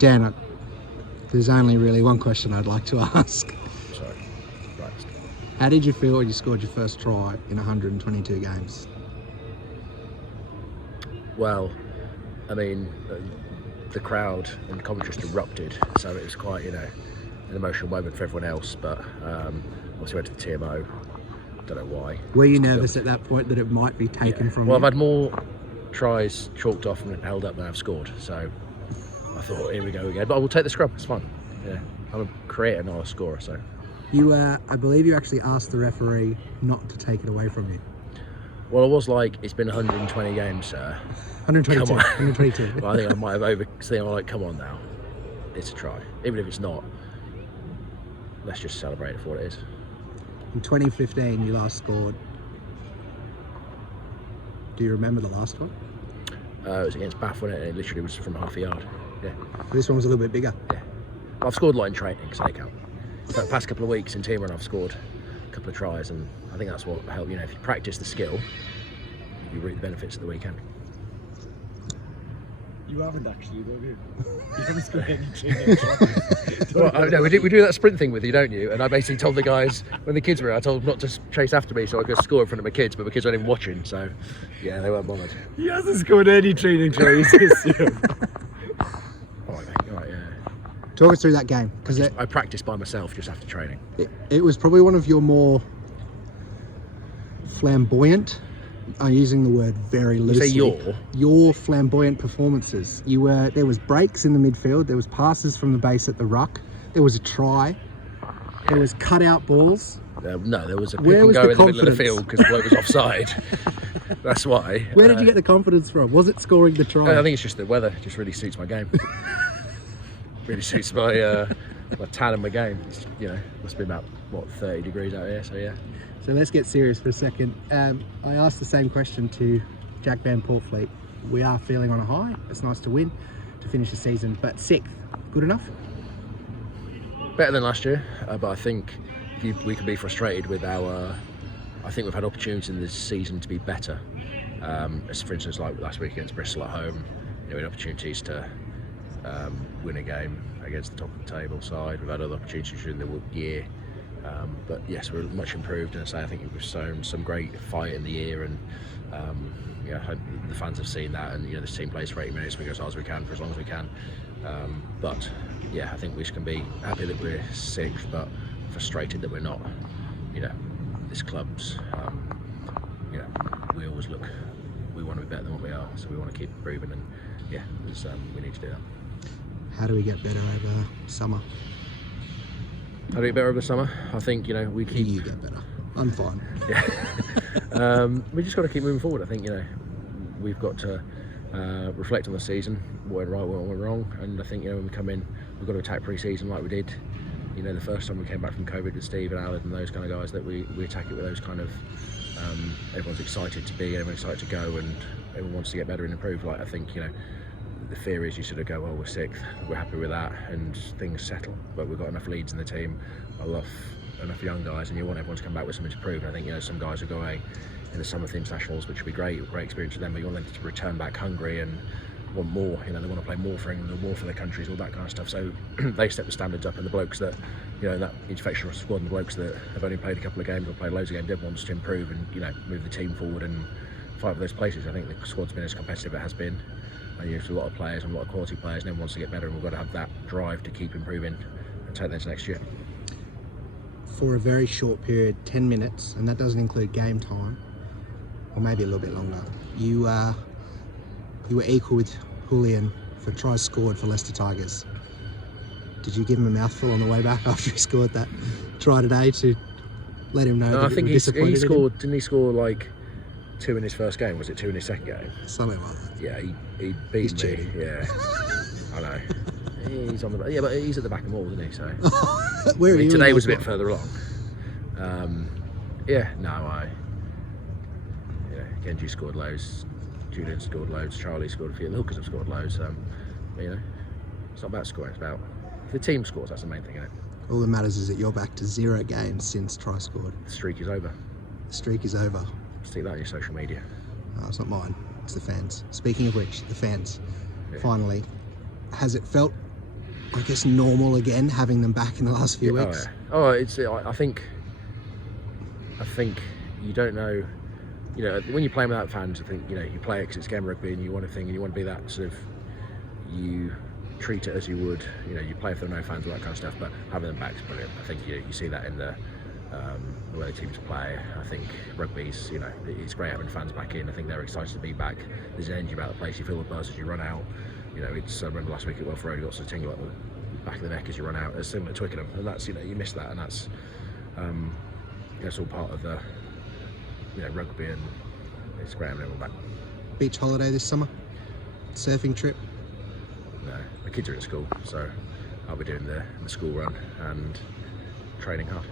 Dan, there's only really one question I'd like to ask. Sorry. Right. How did you feel when you scored your first try in 122 games? Well, I mean, the crowd and commentary just erupted, so it was quite, an emotional moment for everyone else. But obviously went to the TMO. Don't know why. Were you nervous at that point that it might be taken from you? Well, I've had more tries chalked off and held up than I've scored, so I thought, here we go again. But I will take the scrub. It's fun. Yeah, I'm a creator, not a scorer. So you, I believe you actually asked the referee not to take it away from you. Well, I was like, it's been 120 games, sir. 122. Come on. 122. Well, I think I might have overseen. I'm like, come on now, it's a try. Even if it's not, let's just celebrate it for what it is. In 2015, you last scored. Do you remember the last one? It was against Bath, wasn't it? It literally was from half a yard. Yeah. This one was a little bit bigger. Yeah. I've scored a lot in training, so they count. For the past couple of weeks in team run, I've scored a couple of tries, and I think that's what helped. If you practice the skill, you reap the benefits of the weekend. You haven't actually, though, have you? You haven't scored any training. Well, no, we do that sprint thing with you, don't you? And I basically told the guys, when the kids were here, I told them not to chase after me so I could score in front of my kids, but my kids weren't even watching, so yeah, they weren't bothered. He hasn't scored any training tries this year. All right, yeah. Talk us through that game, because I practiced by myself just after training. it was probably one of your more flamboyant. I'm using the word very loosely. You say your flamboyant performances. There was breaks in the midfield. There was passes from the base at the ruck. There was a try. There was cut-out balls. No, there was a pick Where and was go the in the middle of the confidence? field because the bloke was offside. That's why. Where did you get the confidence from? Was it scoring the try? I think it's just the weather. It just really suits my game. Really suits my tan and my game. It's, must be about 30 degrees out here. So yeah. So let's get serious for a second. I asked the same question to Jack Van Portfleet. We are feeling on a high. It's nice to win, to finish the season, but 6th, good enough? Better than last year, but I think we can be frustrated with our. I think we've had opportunities in this season to be better. As for instance, like last week against Bristol at home, we had opportunities to win a game against the top of the table side. We've had other opportunities during the year. But yes, we're much improved, and I think we've shown some great fight in the year, and I hope the fans have seen that, and this team plays for 80 minutes, we go as hard as we can for as long as we can. But yeah, I think we can be happy that we're 6th, but frustrated that we're not. This club's, we always look, we want to be better than what we are, so we want to keep improving, and yeah, we need to do that. How do we get better over summer? How do we get better over the summer? I think, we keep... You get better. I'm fine. Yeah. We just got to keep moving forward. I think, we've got to reflect on the season, what went right, what went wrong, and I think, when we come in, we've got to attack pre-season like we did. The first time we came back from COVID with Steve and Alan and those kind of guys, that we attack it with those kind of... everyone's excited to be, everyone's excited to go, and everyone wants to get better and improve. Like, I think, the fear is you sort of go, well, we're 6th, we're happy with that, and things settle. But we've got enough leads in the team, enough young guys, and you want everyone to come back with something to prove. And I think, some guys will go away in the summer for the internationals, which would be great experience for them, but you want them to return back hungry and want more. They want to play more for England, more for their countries, all that kind of stuff. So they step the standards up, and the blokes that, that infectious squad, and the blokes that have only played a couple of games or played loads of games, everyone wants to improve and, move the team forward and fight for those places. I think the squad's been as competitive as it has been. There's a lot of players and a lot of quality players, and everyone wants to get better, and we've got to have that drive to keep improving and take that to next year. For a very short period, 10 minutes, and that doesn't include game time, or maybe a little bit longer, you were equal with Julian for tries scored for Leicester Tigers. Did you give him a mouthful on the way back after he scored that try today to let him know? No, that I think you were he disappointed in scored. him? Didn't he score like 2 in his first game? Was it 2 in his second game? Something like that. Yeah, he beat He's me. cheating. Yeah, I know. He's on the but he's at the back of the wall, isn't he? So Where are you today in was a those bit further along. Genji scored loads, Julian scored loads, Charlie scored a few, the hookers have scored loads. It's not about scoring, it's about if the team scores. That's the main thing, isn't it? All that matters is that you're back to 0 games since try scored. The streak is over. The streak is over. Stick that on your social media. No, it's not mine. It's the fans. Speaking of which, the fans. Yeah. Finally, has it felt I guess, normal again, having them back in the last few weeks? It's. I think you don't know. You know, when you play without fans, I think you play it because it's game of rugby, and you want to be that sort of. You treat it as you would. You play if there are no fans, all that kind of stuff. But having them back is brilliant. I think you see that in the way the teams play. I think rugby's. It's great having fans back in. I think they're excited to be back. There's an energy about the place. You feel the buzz as you run out. It's. I remember last week at Welford Road, you got sort of tingle at the back of the neck as you run out. It's similar to Twickenham, and that's you miss that, and that's it's all part of the rugby, and it's great having everyone back. Beach holiday this summer? Surfing trip? No, the kids are at school, so I'll be doing the school run and training hard.